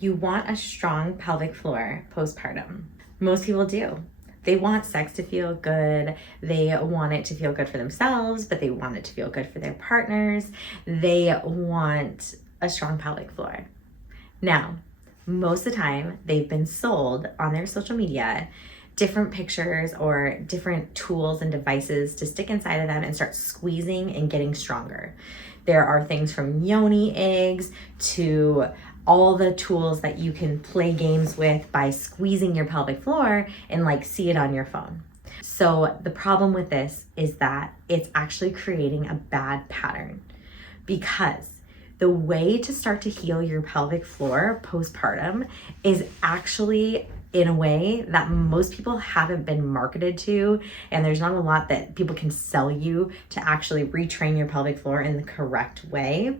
You want a strong pelvic floor postpartum. Most people do. They want sex to feel good. They want it to feel good for themselves, but they want it to feel good for their partners. They want a strong pelvic floor. Now, most of the time, they've been sold on their social media different pictures or different tools and devices to stick inside of them and start squeezing and getting stronger. There are things from yoni eggs to all the tools that you can play games with by squeezing your pelvic floor and like see it on your phone. So the problem with this is that it's actually creating a bad pattern, because the way to start to heal your pelvic floor postpartum is actually in a way that most people haven't been marketed to, and there's not a lot that people can sell you to actually retrain your pelvic floor in the correct way.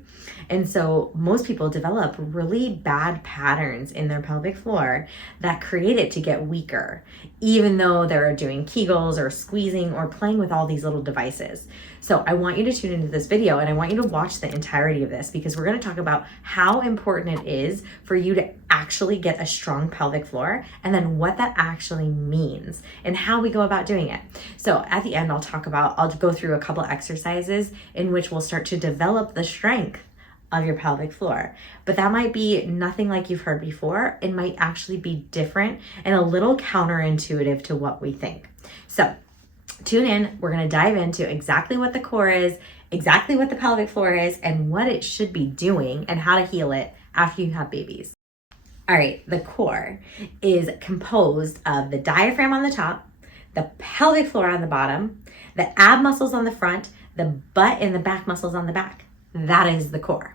And so most people develop really bad patterns in their pelvic floor that create it to get weaker, even though they're doing Kegels or squeezing or playing with all these little devices. So I want you to tune into this video and I want you to watch the entirety of this, because we're going to talk about how important it is for you to actually get a strong pelvic floor, and then what that actually means and how we go about doing it. So at the end, I'll go through a couple exercises in which we'll start to develop the strength of your pelvic floor. But that might be nothing like you've heard before. It might actually be different and a little counterintuitive to what we think. So tune in. We're going to dive into exactly what the core is, exactly what the pelvic floor is, and what it should be doing and how to heal it after you have babies. All right, the core is composed of the diaphragm on the top, the pelvic floor on the bottom, the ab muscles on the front, the butt and the back muscles on the back. That is the core.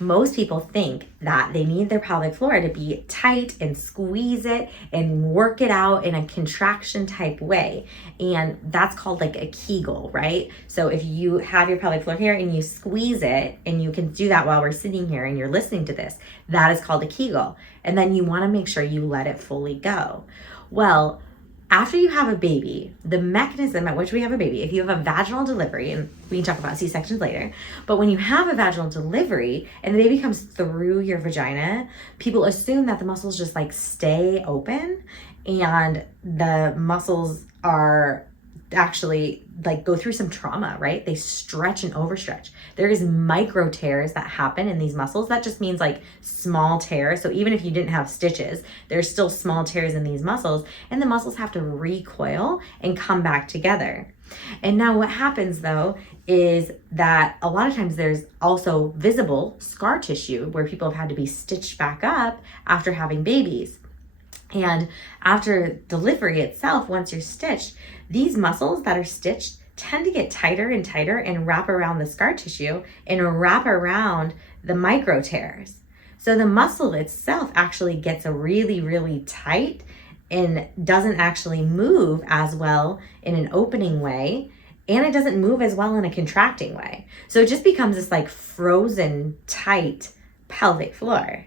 Most people think that they need their pelvic floor to be tight and squeeze it and work it out in a contraction type way. And that's called like a Kegel, right? So if you have your pelvic floor here and you squeeze it, and you can do that while we're sitting here and you're listening to this, that is called a Kegel. And then you want to make sure you let it fully go. Well, after you have a baby, the mechanism at which we have a baby, if you have a vaginal delivery, and we can talk about C-sections later, but when you have a vaginal delivery and the baby comes through your vagina, people assume that the muscles just like stay open, and the muscles are actually like go through some trauma, right? They stretch and overstretch. There is micro tears that happen in these muscles. That just means like small tears. So even if you didn't have stitches, there's still small tears in these muscles, and the muscles have to recoil and come back together. And now what happens though is that a lot of times there's also visible scar tissue where people have had to be stitched back up after having babies. And after delivery itself, once you're stitched, these muscles that are stitched tend to get tighter and tighter and wrap around the scar tissue and wrap around the micro tears. So the muscle itself actually gets a really, really tight and doesn't actually move as well in an opening way. And it doesn't move as well in a contracting way. So it just becomes this like frozen, tight pelvic floor.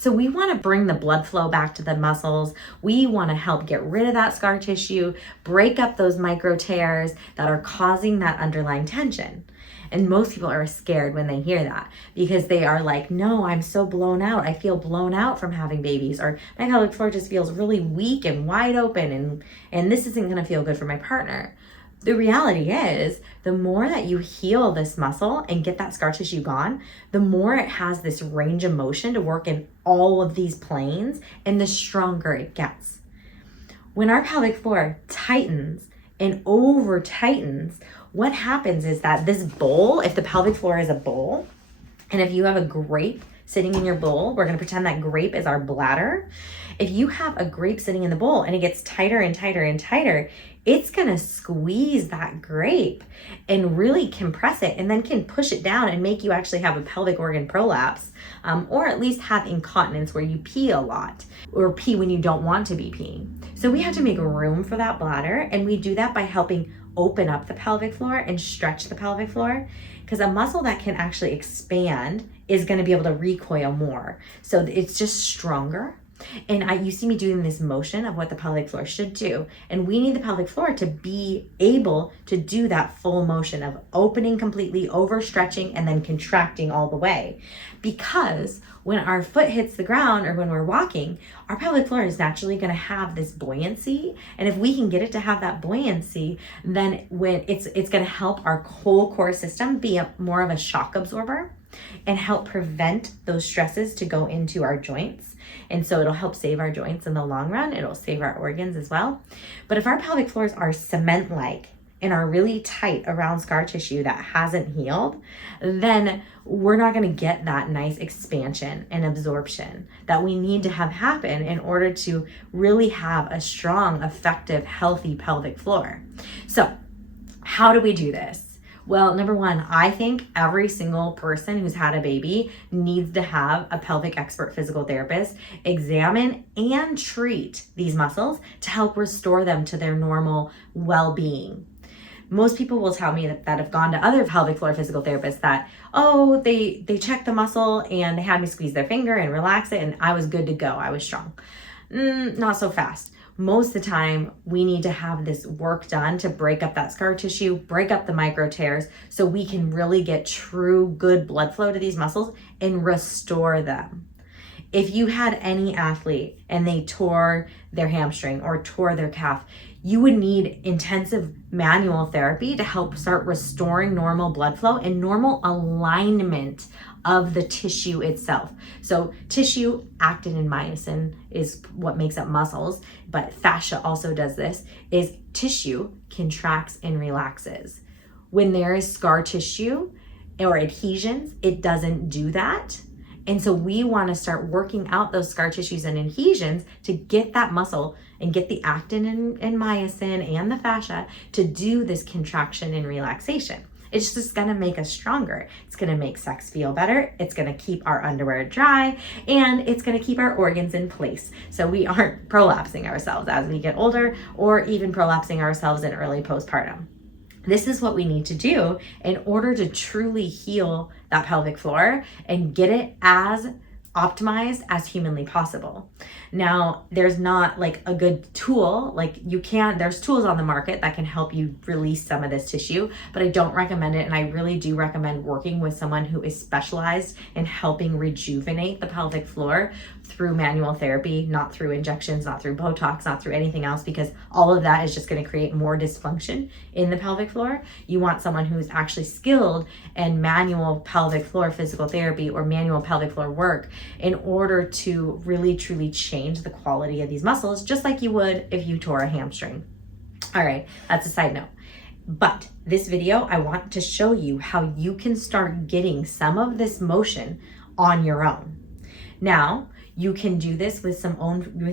So we want to bring the blood flow back to the muscles. We want to help get rid of that scar tissue, break up those micro tears that are causing that underlying tension. And most people are scared when they hear that, because they are like, no, I'm so blown out. I feel blown out from having babies, or my pelvic floor just feels really weak and wide open, and this isn't going to feel good for my partner. The reality is, the more that you heal this muscle and get that scar tissue gone, the more it has this range of motion to work in all of these planes, and the stronger it gets. When our pelvic floor tightens and over tightens, what happens is that this bowl, if the pelvic floor is a bowl, and if you have a grape sitting in your bowl, we're going to pretend that grape is our bladder. If you have a grape sitting in the bowl and it gets tighter and tighter and tighter, it's going to squeeze that grape and really compress it, and then can push it down and make you actually have a pelvic organ prolapse, or at least have incontinence where you pee a lot or pee when you don't want to be peeing. So we have to make room for that bladder, and we do that by helping open up the pelvic floor and stretch the pelvic floor, because a muscle that can actually expand is going to be able to recoil more. So it's just stronger. And you see me doing this motion of what the pelvic floor should do. And we need the pelvic floor to be able to do that full motion of opening completely, overstretching, and then contracting all the way. Because when our foot hits the ground or when we're walking, our pelvic floor is naturally going to have this buoyancy. And if we can get it to have that buoyancy, then when it's going to help our whole core system be more of a shock absorber and help prevent those stresses to go into our joints. And so it'll help save our joints in the long run. It'll save our organs as well. But if our pelvic floors are cement-like and are really tight around scar tissue that hasn't healed, then we're not going to get that nice expansion and absorption that we need to have happen in order to really have a strong, effective, healthy pelvic floor. So how do we do this? Well, number one, I think every single person who's had a baby needs to have a pelvic expert physical therapist examine and treat these muscles to help restore them to their normal well-being. Most people will tell me that have gone to other pelvic floor physical therapists that, oh, they checked the muscle and they had me squeeze their finger and relax it and I was good to go. I was strong. Not so fast. Most of the time, we need to have this work done to break up that scar tissue, break up the micro tears, so we can really get true good blood flow to these muscles and restore them. If you had any athlete and they tore their hamstring or tore their calf, you would need intensive manual therapy to help start restoring normal blood flow and normal alignment of the tissue itself. So tissue, actin and myosin is what makes up muscles, but fascia also does this, is tissue contracts and relaxes. When there is scar tissue or adhesions, it doesn't do that. And so we want to start working out those scar tissues and adhesions to get that muscle and get the actin and myosin and the fascia to do this contraction and relaxation. It's just going to make us stronger. It's going to make sex feel better. It's going to keep our underwear dry, and it's going to keep our organs in place. So we aren't prolapsing ourselves as we get older or even prolapsing ourselves in early postpartum. This is what we need to do in order to truly heal that pelvic floor and get it as optimized as humanly possible. Now, there's not like a good tool, there's tools on the market that can help you release some of this tissue, but I don't recommend it. And I really do recommend working with someone who is specialized in helping rejuvenate the pelvic floor through manual therapy, not through injections, not through Botox, not through anything else, because all of that is just going to create more dysfunction in the pelvic floor. You want someone who's actually skilled in manual pelvic floor physical therapy or manual pelvic floor work in order to really truly change the quality of these muscles, just like you would if you tore a hamstring. All right, that's a side note. But this video, I want to show you how you can start getting some of this motion on your own. Now, you can do this with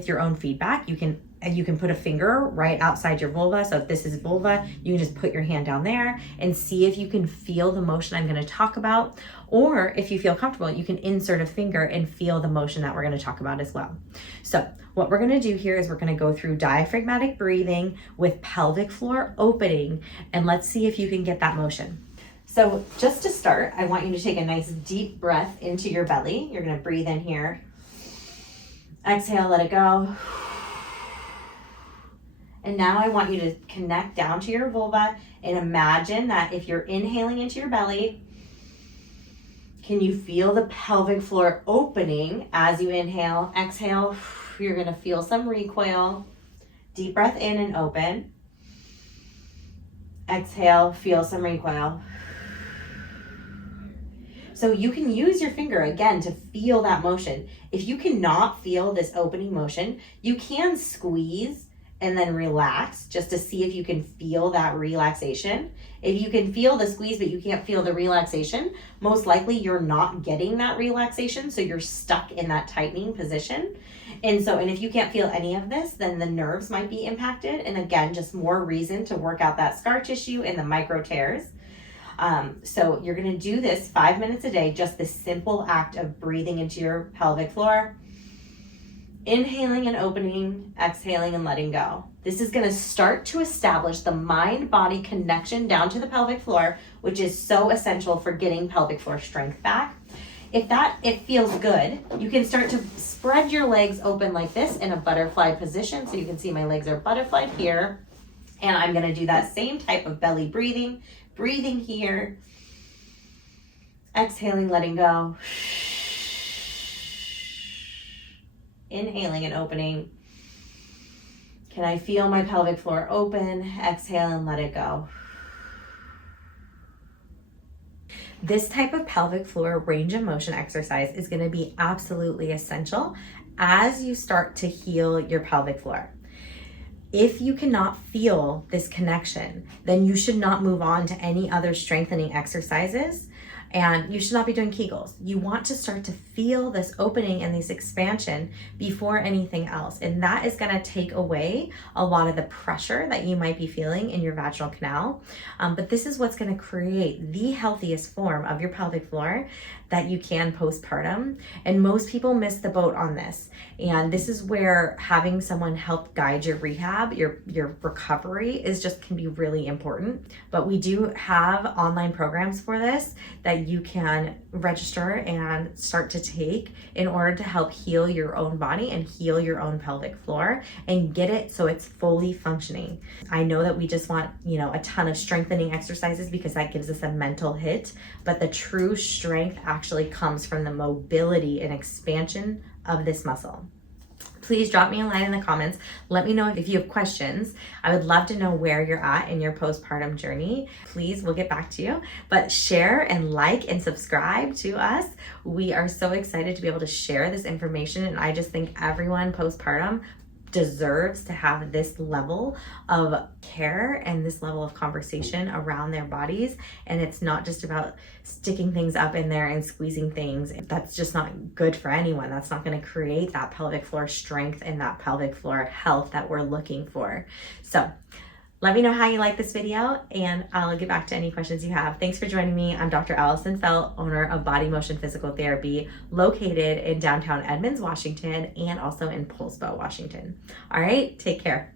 your own feedback. You can put a finger right outside your vulva. So if this is vulva, you can just put your hand down there and see if you can feel the motion I'm going to talk about. Or if you feel comfortable, you can insert a finger and feel the motion that we're going to talk about as well. So what we're going to do here is we're going to go through diaphragmatic breathing with pelvic floor opening, and let's see if you can get that motion. So just to start, I want you to take a nice deep breath into your belly. You're going to breathe in here. Exhale, let it go. And now I want you to connect down to your vulva and imagine that if you're inhaling into your belly, can you feel the pelvic floor opening as you inhale? Exhale, you're going to feel some recoil. Deep breath in and open. Exhale, feel some recoil. So you can use your finger again to feel that motion. If you cannot feel this opening motion, you can squeeze and then relax just to see if you can feel that relaxation. If you can feel the squeeze but you can't feel the relaxation, most likely you're not getting that relaxation, so you're stuck in that tightening position. And if you can't feel any of this, then the nerves might be impacted. And again, just more reason to work out that scar tissue and the micro tears. So you're going to do this 5 minutes a day, just the simple act of breathing into your pelvic floor, inhaling and opening, exhaling and letting go. This is going to start to establish the mind-body connection down to the pelvic floor, which is so essential for getting pelvic floor strength back. if it feels good, you can start to spread your legs open like this in a butterfly position. So you can see my legs are butterflied here. And I'm gonna do that same type of belly breathing. Breathing here. Exhaling, letting go. Inhaling and opening. Can I feel my pelvic floor open? Exhale and let it go. This type of pelvic floor range of motion exercise is going to be absolutely essential as you start to heal your pelvic floor. If you cannot feel this connection, then you should not move on to any other strengthening exercises, and you should not be doing Kegels. You want to start to feel this opening and this expansion before anything else. And that is gonna take away a lot of the pressure that you might be feeling in your vaginal canal. But this is what's gonna create the healthiest form of your pelvic floor that you can postpartum. And most people miss the boat on this. And this is where having someone help guide your rehab, your recovery can be really important. But we do have online programs for this that you can register and start to take in order to help heal your own body and heal your own pelvic floor and get it so it's fully functioning. I know that we just want, a ton of strengthening exercises because that gives us a mental hit, but the true strength actually comes from the mobility and expansion of this muscle. Please drop me a line in the comments. Let me know if you have questions. I would love to know where you're at in your postpartum journey. Please, we'll get back to you. But share and like and subscribe to us. We are so excited to be able to share this information. And I just think everyone postpartum deserves to have this level of care and this level of conversation around their bodies. And it's not just about sticking things up in there and squeezing things. That's just not good for anyone. That's not going to create that pelvic floor strength and that pelvic floor health that we're looking for. So let me know how you like this video, and I'll get back to any questions you have. Thanks for joining me. I'm Dr. Allison Felt, owner of Body Motion Physical Therapy, located in downtown Edmonds, Washington, and also in Poulsbo, Washington. All right, take care.